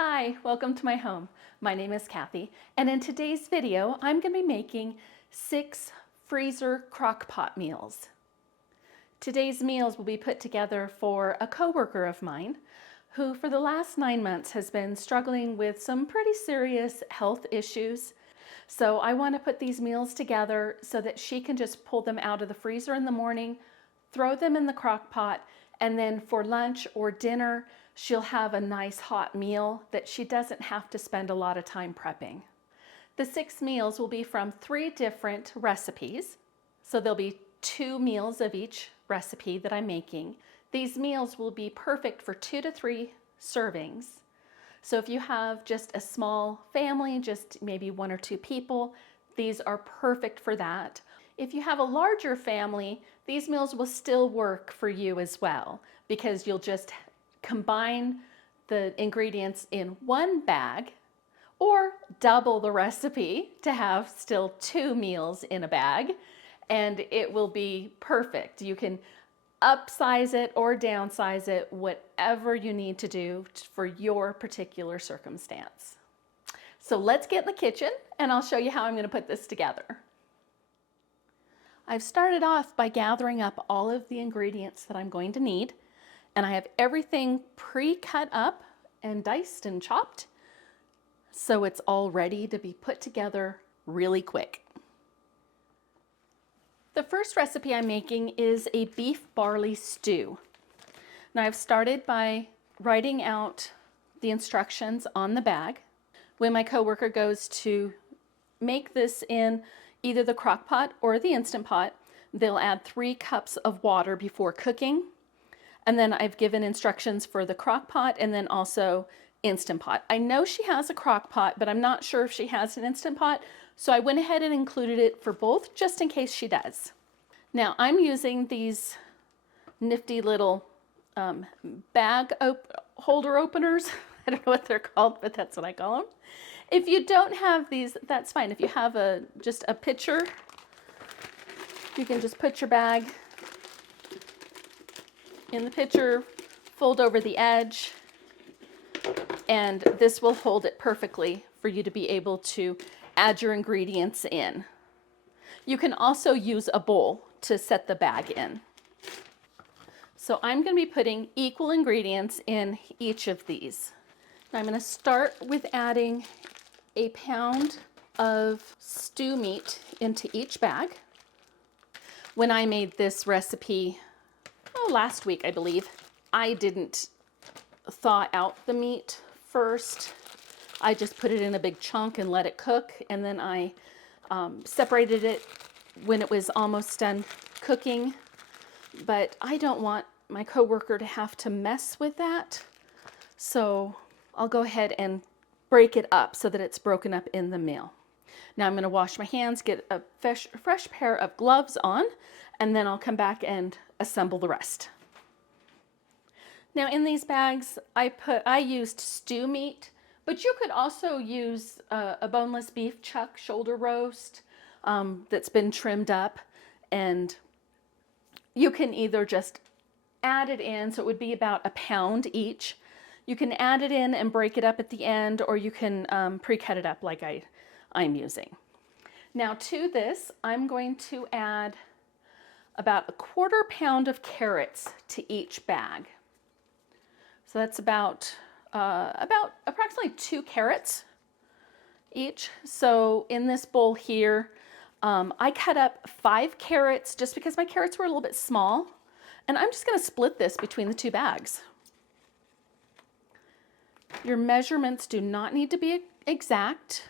Hi, welcome to my home. My name is Kathy, and in today's video, I'm going to be making 6 freezer crock pot meals. Today's meals will be put together for a coworker of mine who for the last 9 months has been struggling with some pretty serious health issues. So I want to put these meals together so that she can just pull them out of the freezer in the morning, throw them in the crock pot, and then for lunch or dinner, she'll have a nice hot meal that she doesn't have to spend a lot of time prepping. The 6 meals will be from 3 different recipes. So there'll be 2 meals of each recipe that I'm making. These meals will be perfect for 2 to 3 servings. So if you have just a small family, just maybe 1 or 2 people, these are perfect for that. If you have a larger family, these meals will still work for you as well, because you'll just combine the ingredients in one bag or double the recipe to have still 2 meals in a bag, and it will be perfect. You can upsize it or downsize it, whatever you need to do for your particular circumstance. So let's get in the kitchen and I'll show you how I'm going to put this together. I've started off by gathering up all of the ingredients that I'm going to need, and I have everything pre-cut up and diced and chopped, so it's all ready to be put together really quick. The first recipe I'm making is a beef barley stew. Now I've started by writing out the instructions on the bag. When my coworker goes to make this in either the crock pot or the Instant Pot, they'll add 3 cups of water before cooking. And then I've given instructions for the crock pot and then also Instant Pot. I know she has a crock pot, but I'm not sure if she has an Instant Pot, so I went ahead and included it for both just in case she does. Now I'm using these nifty little bag holder openers. I don't know what they're called, but that's what I call them. If you don't have these, that's fine. If you have just a pitcher, you can just put your bag in the pitcher, fold over the edge, and this will hold it perfectly for you to be able to add your ingredients in. You can also use a bowl to set the bag in. So I'm going to be putting equal ingredients in each of these. Now I'm going to start with adding a pound of stew meat into each bag. When I made this recipe last week, I believe, I didn't thaw out the meat first. I just put it in a big chunk and let it cook, and then I separated it when it was almost done cooking. But I don't want my coworker to have to mess with that, so I'll go ahead and break it up so that it's broken up in the meal. Now I'm going to wash my hands, get a fresh pair of gloves on, and then I'll come back and assemble the rest. Now in these bags, I used stew meat, but you could also use a boneless beef chuck shoulder roast that's been trimmed up, and you can either just add it in, so it would be about a pound each. You can add it in and break it up at the end, or you can pre-cut it up like I'm using. Now to this, I'm going to add about a 1/4 pound of carrots to each bag. So that's about approximately 2 carrots each. So in this bowl here, I cut up 5 carrots just because my carrots were a little bit small, and I'm just going to split this between the 2 bags. Your measurements do not need to be exact,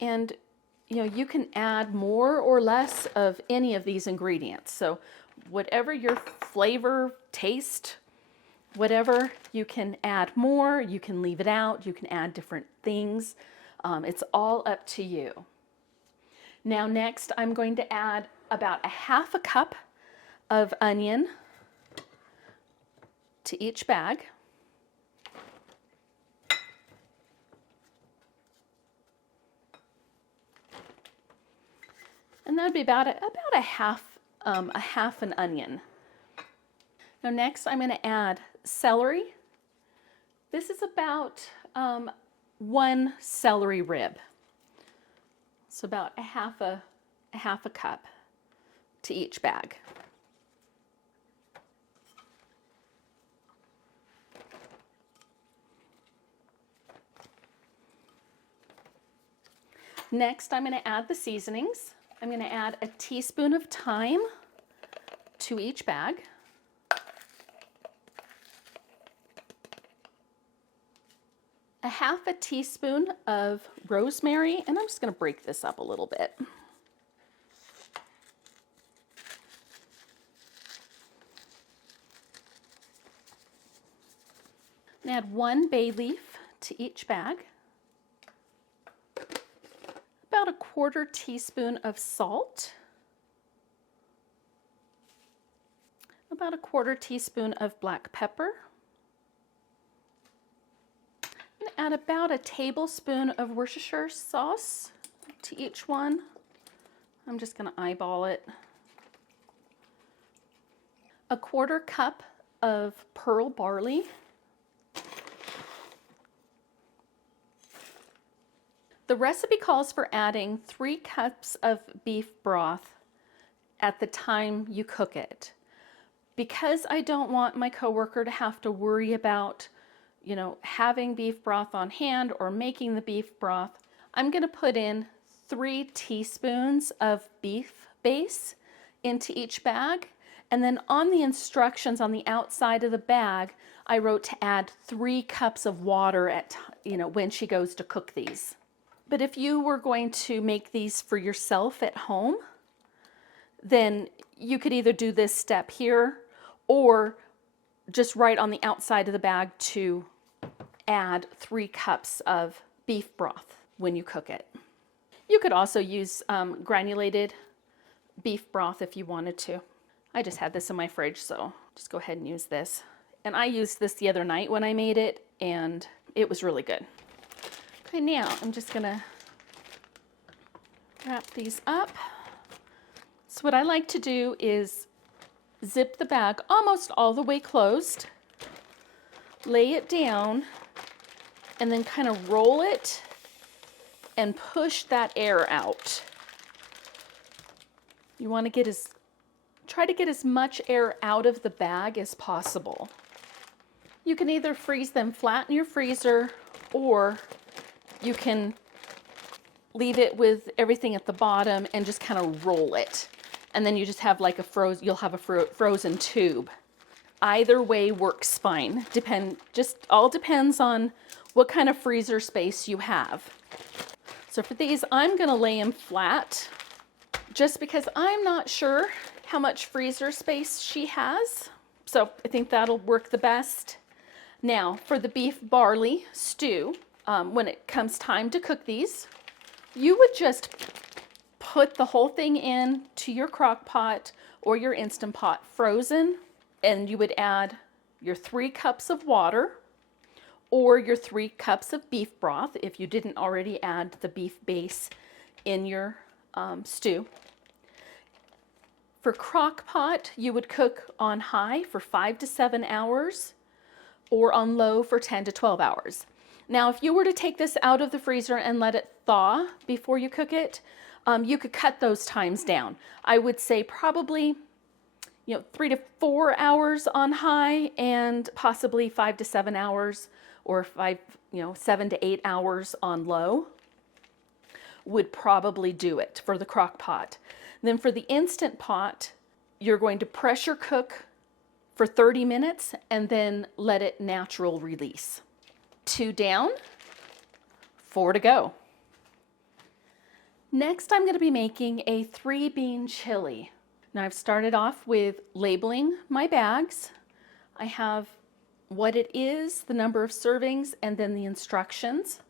and you can add more or less of any of these ingredients. So whatever your flavor, taste, whatever, you can add more, you can leave it out, you can add different things. It's all up to you. Now next, I'm going to add about a 1/2 cup of onion to each bag. And that would be about a half an onion. Now next I'm going to add celery. This is about 1 celery rib. So about a half a cup to each bag. Next, I'm going to add the seasonings. I'm going to add a teaspoon of thyme to each bag. A half a teaspoon of rosemary, and I'm just going to break this up a little bit. And add 1 bay leaf to each bag. About a 1/4 teaspoon of salt. About a 1/4 teaspoon of black pepper. And add about a tablespoon of Worcestershire sauce to each one. I'm just going to eyeball it. A 1/4 cup of pearl barley. The recipe calls for adding 3 cups of beef broth at the time you cook it. Because I don't want my coworker to have to worry about, having beef broth on hand or making the beef broth, I'm going to put in 3 teaspoons of beef base into each bag. And then on the instructions on the outside of the bag, I wrote to add 3 cups of water at, when she goes to cook these. But if you were going to make these for yourself at home, then you could either do this step here or just write on the outside of the bag to add 3 cups of beef broth when you cook it. You could also use granulated beef broth if you wanted to. I just had this in my fridge, so just go ahead and use this. And I used this the other night when I made it, and it was really good. Okay, now I'm just gonna wrap these up. So what I like to do is zip the bag almost all the way closed, lay it down, and then kind of roll it and push that air out. You want to try to get as much air out of the bag as possible. You can either freeze them flat in your freezer, or you can leave it with everything at the bottom and just kind of roll it. And then you just have like you'll have a frozen tube. Either way works fine. Just all depends on what kind of freezer space you have. So for these, I'm gonna lay them flat just because I'm not sure how much freezer space she has. So I think that'll work the best. Now for the beef barley stew, when it comes time to cook these, you would just put the whole thing in to your crock pot or your Instant Pot frozen, and you would add your 3 cups of water or your 3 cups of beef broth if you didn't already add the beef base in your stew. For crock pot, you would cook on high for 5 to 7 hours or on low for 10 to 12 hours. Now, if you were to take this out of the freezer and let it thaw before you cook it, you could cut those times down. I would say probably, 3 to 4 hours on high and possibly 5 to 7 hours or 7 to 8 hours on low would probably do it for the crock pot. Then for the Instant Pot, you're going to pressure cook for 30 minutes and then let it natural release. 2 down, 4 to go. Next, I'm going to be making a 3-bean chili. Now I've started off with labeling my bags. I have what it is, the number of servings, and then the instructions.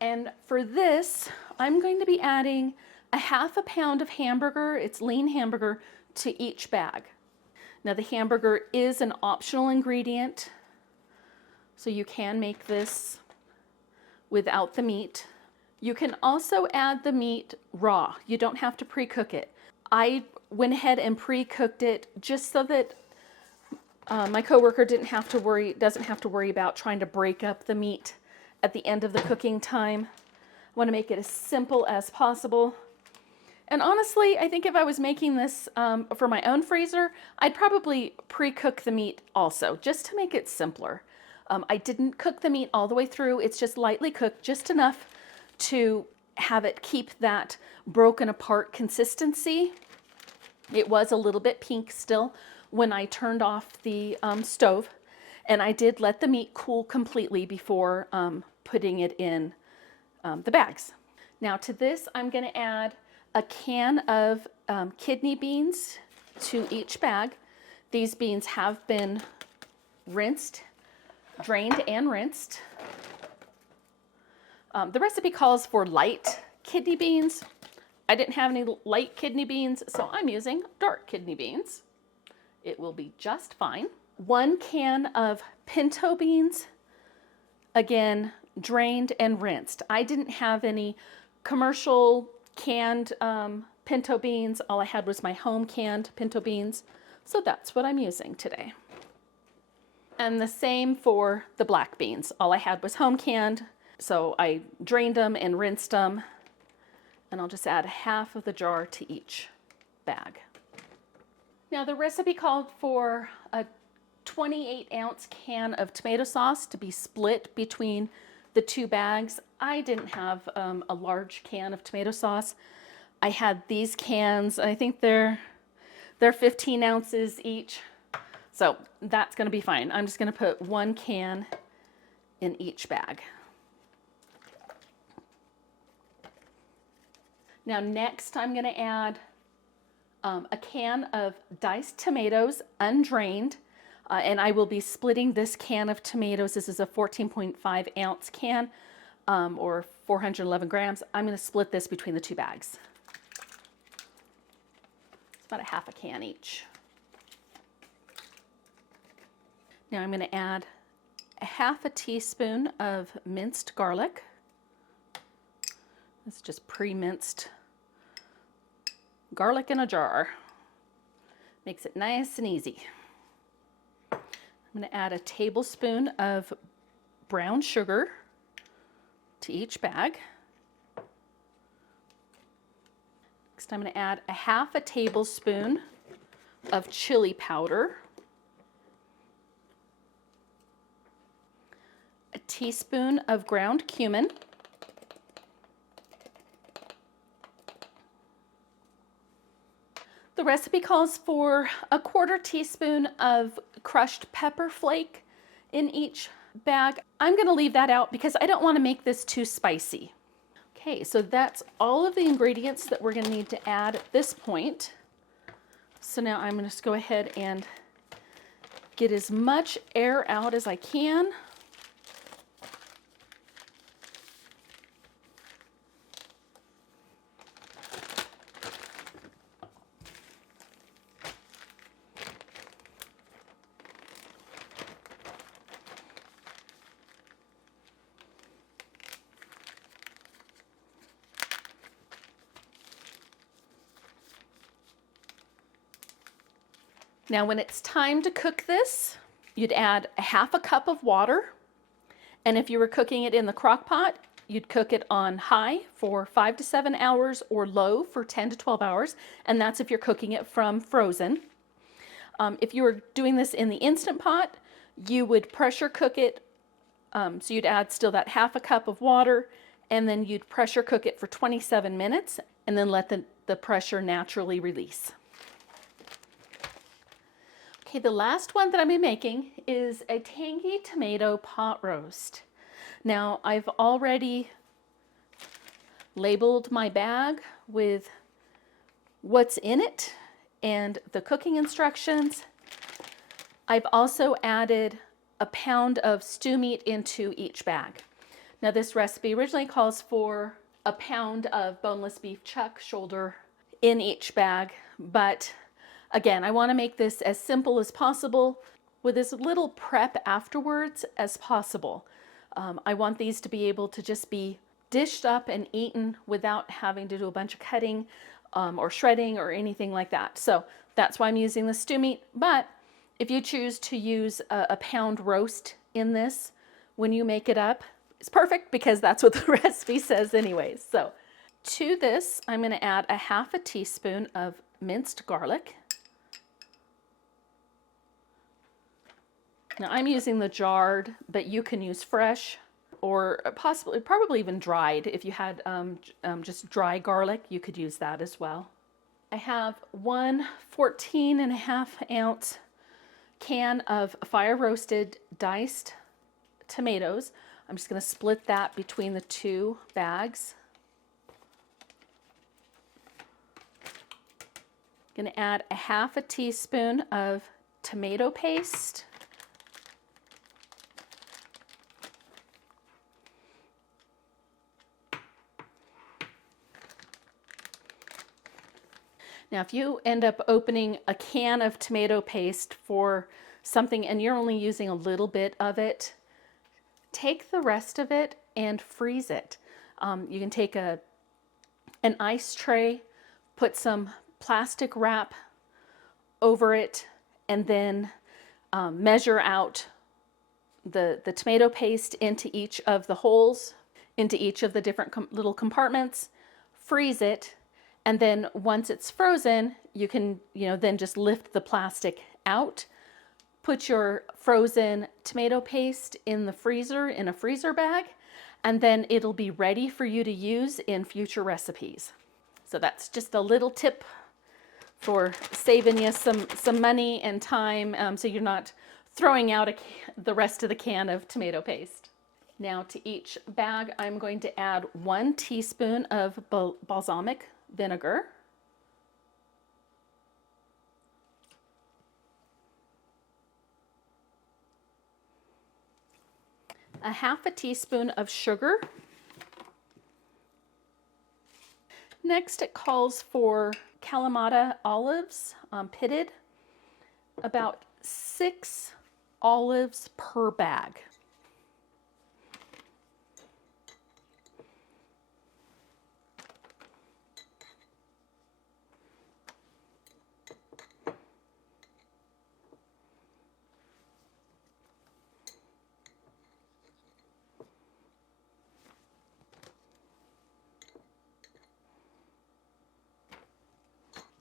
And for this, I'm going to be adding a 1/2 pound of hamburger, it's lean hamburger, to each bag. Now the hamburger is an optional ingredient, so you can make this without the meat. You can also add the meat raw. You don't have to pre-cook it. I went ahead and pre-cooked it just so that My coworker doesn't have to worry about trying to break up the meat at the end of the cooking time. I want to make it as simple as possible. And honestly, I think if I was making this for my own freezer, I'd probably pre-cook the meat also, just to make it simpler. I didn't cook the meat all the way through. It's just lightly cooked, just enough to have it keep that broken apart consistency. It was a little bit pink still when I turned off the stove, and I did let the meat cool completely before putting it in the bags. Now to this, I'm going to add a can of kidney beans to each bag. These beans have been rinsed, drained and rinsed. The recipe calls for light kidney beans. I didn't have any light kidney beans, so I'm using dark kidney beans. It will be just fine. 1 can of pinto beans, again, drained and rinsed. I didn't have any commercial canned pinto beans. All I had was my home canned pinto beans. So that's what I'm using today. And the same for the black beans. All I had was home canned. So I drained them and rinsed them. And I'll just add half of the jar to each bag. Now the recipe called for a 28-ounce can of tomato sauce to be split between the 2 bags. I didn't have a large can of tomato sauce. I had these cans. I think they're 15 ounces each. So that's going to be fine. I'm just going to put 1 can in each bag. Now next I'm going to add a can of diced tomatoes, undrained, and I will be splitting this can of tomatoes. This is a 14.5 ounce can, or 411 grams. I'm going to split this between the 2 bags. It's about a half a can each. Now I'm going to add a half a teaspoon of minced garlic. It's just pre-minced garlic in a jar. Makes it nice and easy. I'm going to add a tablespoon of brown sugar to each bag. Next, I'm going to add a half a tablespoon of chili powder, a teaspoon of ground cumin, the recipe calls for a 1/4 teaspoon of crushed pepper flake in each bag. I'm going to leave that out because I don't want to make this too spicy. Okay, so that's all of the ingredients that we're going to need to add at this point. So now I'm going to just go ahead and get as much air out as I can. Now when it's time to cook this, you'd add a half a cup of water. And if you were cooking it in the crock pot, you'd cook it on high for 5 to 7 hours or low for 10 to 12 hours. And that's if you're cooking it from frozen. If you were doing this in the Instant Pot, you would pressure cook it. So you'd add still that half a cup of water, and then you'd pressure cook it for 27 minutes and then let the pressure naturally release. Okay, the last one that I'm making is a tangy tomato pot roast. Now, I've already labeled my bag with what's in it and the cooking instructions. I've also added a pound of stew meat into each bag. Now, this recipe originally calls for a pound of boneless beef chuck shoulder in each bag, but again, I want to make this as simple as possible with as little prep afterwards as possible. I want these to be able to just be dished up and eaten without having to do a bunch of cutting or shredding or anything like that. So that's why I'm using the stew meat. But If you choose to use a pound roast in this when you make it up, it's perfect because that's what the recipe says anyways. So to this, I'm going to add a half a teaspoon of minced garlic. Now I'm using the jarred, but you can use fresh or probably even dried. If you had just dry garlic, you could use that as well. I have one 14.5-ounce can of fire roasted diced tomatoes. I'm just going to split that between the two bags. Going to add a half a teaspoon of tomato paste. Now, if you end up opening a can of tomato paste for something and you're only using a little bit of it, take the rest of it and freeze it. You can take an ice tray, put some plastic wrap over it, and then measure out the tomato paste into each of the holes, into each of the different little compartments, freeze it. And then once it's frozen, you can, then just lift the plastic out, put your frozen tomato paste in the freezer, in a freezer bag, and then it'll be ready for you to use in future recipes. So that's just a little tip for saving you some money and time, so you're not throwing out the rest of the can of tomato paste. Now to each bag, I'm going to add 1 teaspoon of balsamic vinegar, a half a teaspoon of sugar. Next, it calls for Kalamata olives, pitted, about 6 olives per bag.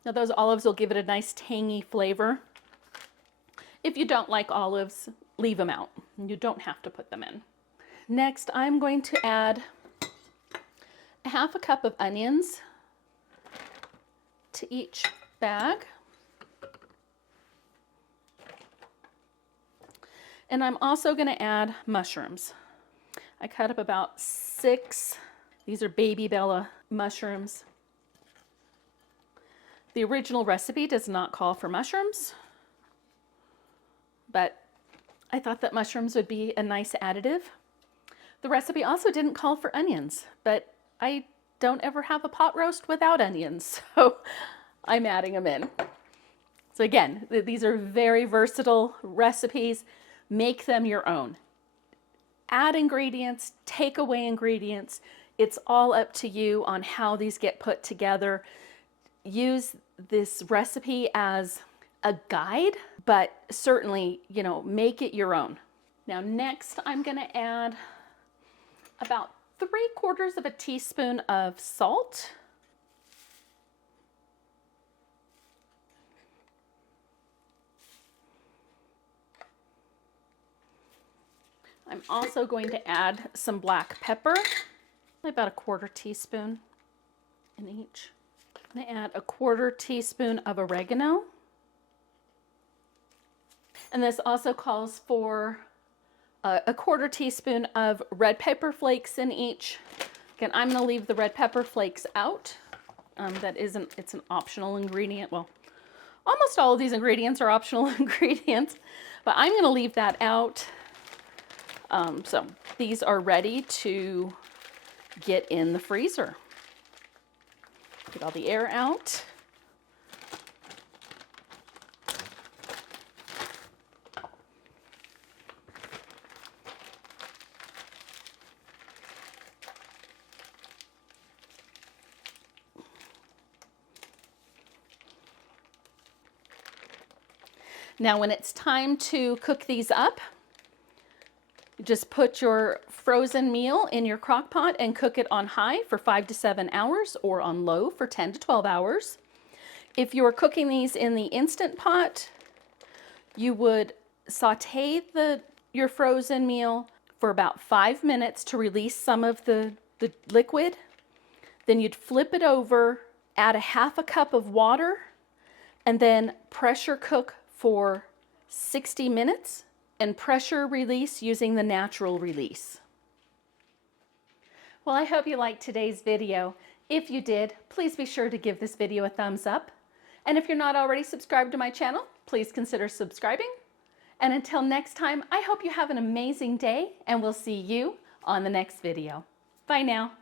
Now those olives will give it a nice tangy flavor. If you don't like olives, leave them out. You don't have to put them in. Next, I'm going to add a half a cup of onions to each bag. And I'm also going to add mushrooms. I cut up about 6. These are baby Bella mushrooms. The original recipe does not call for mushrooms, but I thought that mushrooms would be a nice additive. The recipe also didn't call for onions, but I don't ever have a pot roast without onions, so I'm adding them in. So again, these are very versatile recipes. Make them your own. Add ingredients, take away ingredients. It's all up to you on how these get put together. Use this recipe as a guide, but certainly, make it your own. Now next, I'm going to add about 3/4 of a teaspoon of salt. I'm also going to add some black pepper, about 1/4 teaspoon in each. I'm going to add 1/4 teaspoon of oregano. And this also calls for a 1/4 teaspoon of red pepper flakes in each. Again, I'm going to leave the red pepper flakes out. It's an optional ingredient. Well, almost all of these ingredients are optional ingredients, but I'm going to leave that out. So these are ready to get in the freezer. Get all the air out. Now when it's time to cook these up, just put your frozen meal in your crock pot and cook it on high for 5 to 7 hours or on low for 10 to 12 hours. If you're cooking these in the Instant Pot, you would saute your frozen meal for about 5 minutes to release some of the liquid. Then you'd flip it over, add a half a cup of water, and then pressure cook for 60 minutes and pressure release using the natural release. Well, I hope you liked today's video. If you did, please be sure to give this video a thumbs up. And if you're not already subscribed to my channel, please consider subscribing. And until next time, I hope you have an amazing day, and we'll see you on the next video. Bye now.